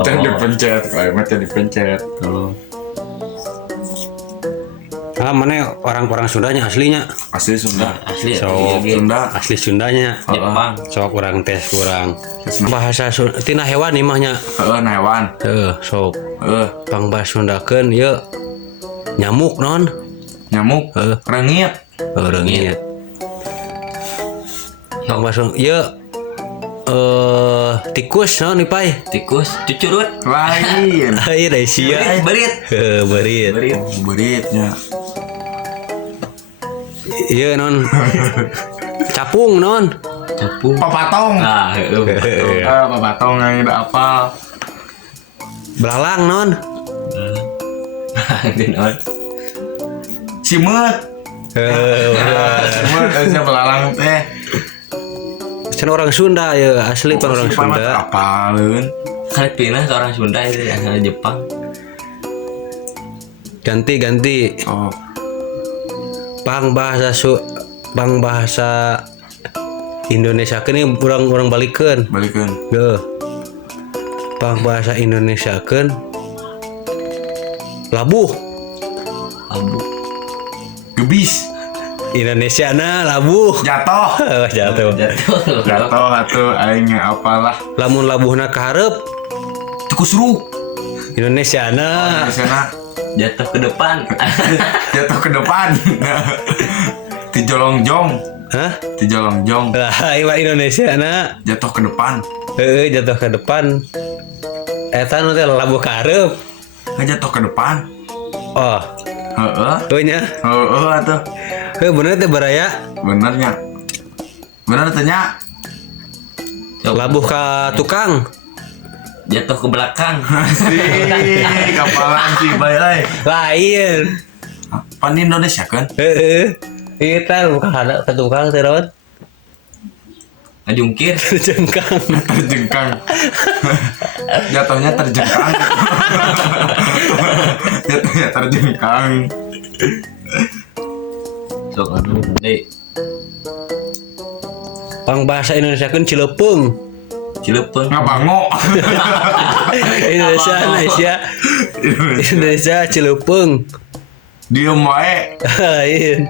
Jangan dipencet, kalau macam dipencet. Mana orang Sundanya aslinya? Asli Sunda. Asli So, Sunda. asli Sundanya. Jepang. Sok kurang tes kurang. Bahasa tina hewan imahnya. Hewan. Sok. Pangbahas Sundakeun ieu nyamuk non. Nyamuk. Rengit. Rengit. Pangbahas ieu tikus non ipai. Tikus, cucurut. Lain. Ieu da sia. Berit. Berit. Beritnya. Iya non. Capung non. Capung. Papatong. Papatong yang ada apa? Belalang non. Non. Cimut. Cimut aja belalang teh. Can orang Sunda ya asli pan orang Sunda. Apalun. Kan pindah ke orang Sunda itu yang dari Jepang. Ganti. Oh. Bang bahasa Indonesia kan ini orang balikeun. Deuh. Bang bahasa Indonesia kan labuh. Gebis. Indonesia na labuh. Jatuh. Jatuh. Jatuh atuh aingnya apalah. Lamun labuhna kaharep Tikusru. Indonesia na. Di sana Jatuh ke depan. jatuh ke depan. Tijolongjong. Hah? Tijolongjong. Lah iwa Indonesia na. Jatuh ke depan. Jatuh ke depan. Eta nu teh labuh kaharep. Jatuh ke depan. Oh, Heeh. nya. Atuh. Bener teh baraya. Benernya. Bener tanya. Labuh ka tukang. Jatuh ke belakang. Asik, kapalan sih bae. Lain. Pan di Indonesia kan? Kita bukan ada ke tukang terus Ngajungkir. jengkang. Terjengkang. Jatuhnya terjengkang. Jatuhnya terjengkang. Sok aduh, Pang bahasa Indonesia kan Cilepeng. Cilepeng. Ngabango. Indonesia Cilepeng. Diem wae. Lain.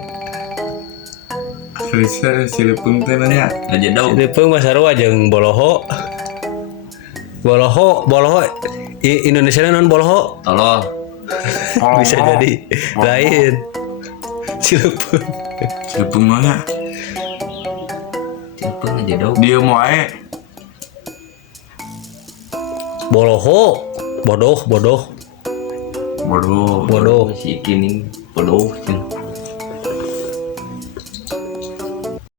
Indonesia Cilepeng teh nanya. Aja dong. Cilepeng bahasa Sarua jeung Boloho. Indonesia non Boloho. Tolol. Bisa jadi. Lain. Cilepeng. Cilepeng nanya. Cilepeng aja dong. Diem wae. Boloho. Bodoh. Bodoh. Bodoh. Si kini bodoh.